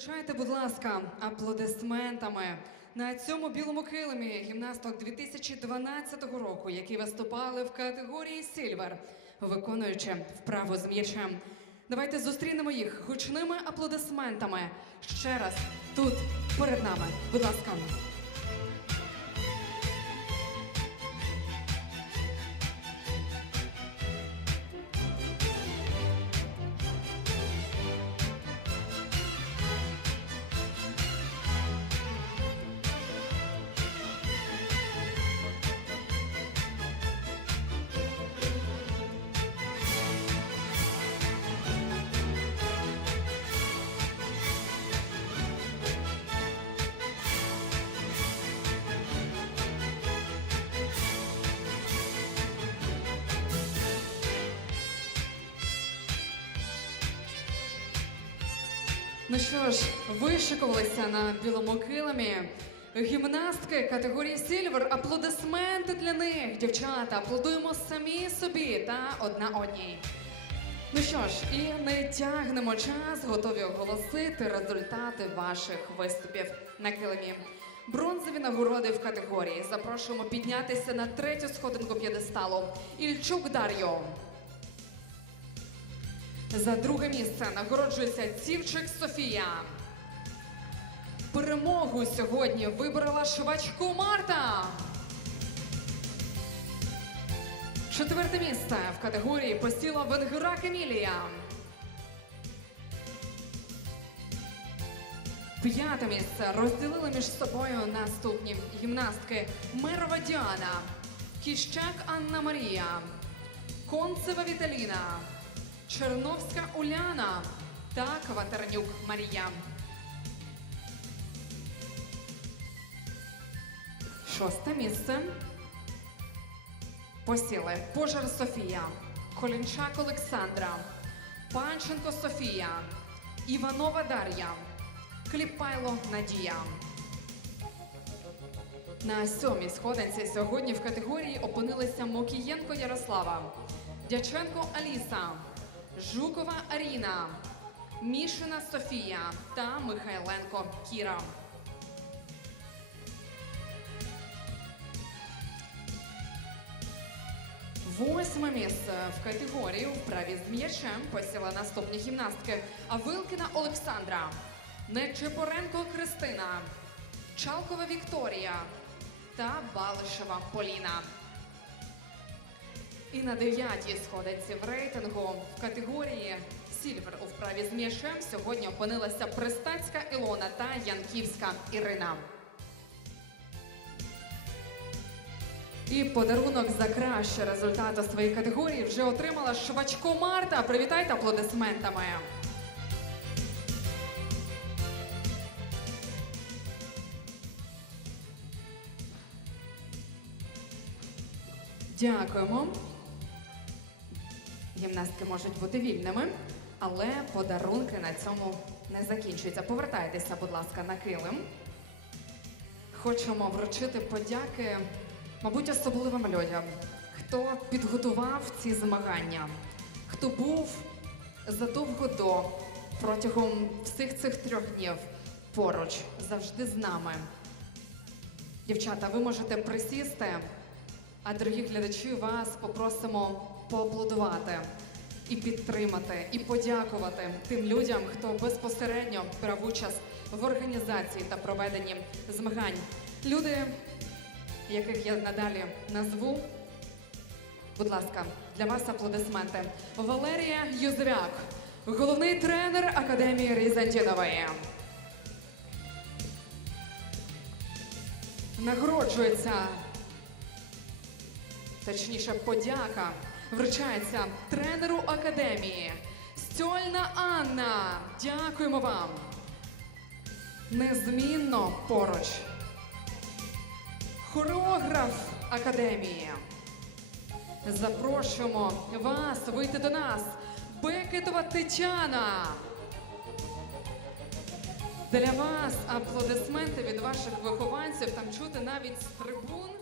Зустрічайте, будь ласка, аплодисментами на цьому білому килимі гімнасток 2012 року, які виступали в категорії Сільвер, виконуючи вправу з м'ячем. Давайте зустрінемо їх гучними аплодисментами ще раз тут перед нами. Будь ласка. Ну що ж, вишикувалися на білому килимі. Гімнастки категорії Сільвер. Аплодисменти для них, дівчата. Аплодуємо самі собі та одна одній. Ну що ж, і не тягнемо час, готові оголосити результати ваших виступів на килимі. Бронзові нагороди в категорії. Запрошуємо піднятися на третю сходинку п'єдесталу. Ільчук Дар'йо. За друге місце нагороджується Цівчик Софія. Перемогу сьогодні виборола швачку Марта. Четверте місце в категорії посіла Венгерак Емілія. П'яте місце розділили між собою наступні гімнастки Мерова Діана, Кіщак Анна Марія, Концева Віталіна, Черновська Уляна. Та Кватернюк Марія. Шосте місце. Посіли. Пожар Софія, Колінчак Олександра, Панченко Софія, Іванова Дар'я, Кліпайло Надія. На сьомій сходинці сьогодні в категорії опинилися Мокієнко Ярослава, Дяченко Аліса, Жукова Аріна, Мішина Софія та Михайленко Кіра. Восьме місце в категорії вправі з м'ячем посіла наступні гімнастки Авилкіна Олександра, Нечипоренко Христина, Чалкова Вікторія та Балишева Поліна. І на дев'ятій сходинці в рейтингу в категорії Сільвер у вправі з м'ячем сьогодні опинилася Пристацька Ілона та Янківська Ірина. І подарунок за кращий результат у своїй категорії вже отримала Швачко Марта. Привітайте аплодисментами. Дякуємо. Гімнастки можуть бути вільними, але подарунки на цьому не закінчуються. Повертайтеся, будь ласка, на килим. Хочемо вручити подяки, мабуть, особливим людям, хто підготував ці змагання, хто був задовго до протягом всіх цих трьох днів поруч, завжди з нами. Дівчата, ви можете присісти, а дорогі глядачі, вас попросимо поаплодувати і підтримати, і подякувати тим людям, хто безпосередньо брав участь в організації та проведенні змагань. Люди, яких я надалі назву. Будь ласка, для вас аплодисменти. Валерія Юзряк, головний тренер Академії Різантінової. Нагороджується, точніше, подяка вручається тренеру академії Стьольна Анна. Дякуємо вам. Незмінно поруч. Хореограф академії. Запрошуємо вас вийти до нас. Бекетова Тетяна. Для вас аплодисменти від ваших вихованців. Там чути навіть з трибун.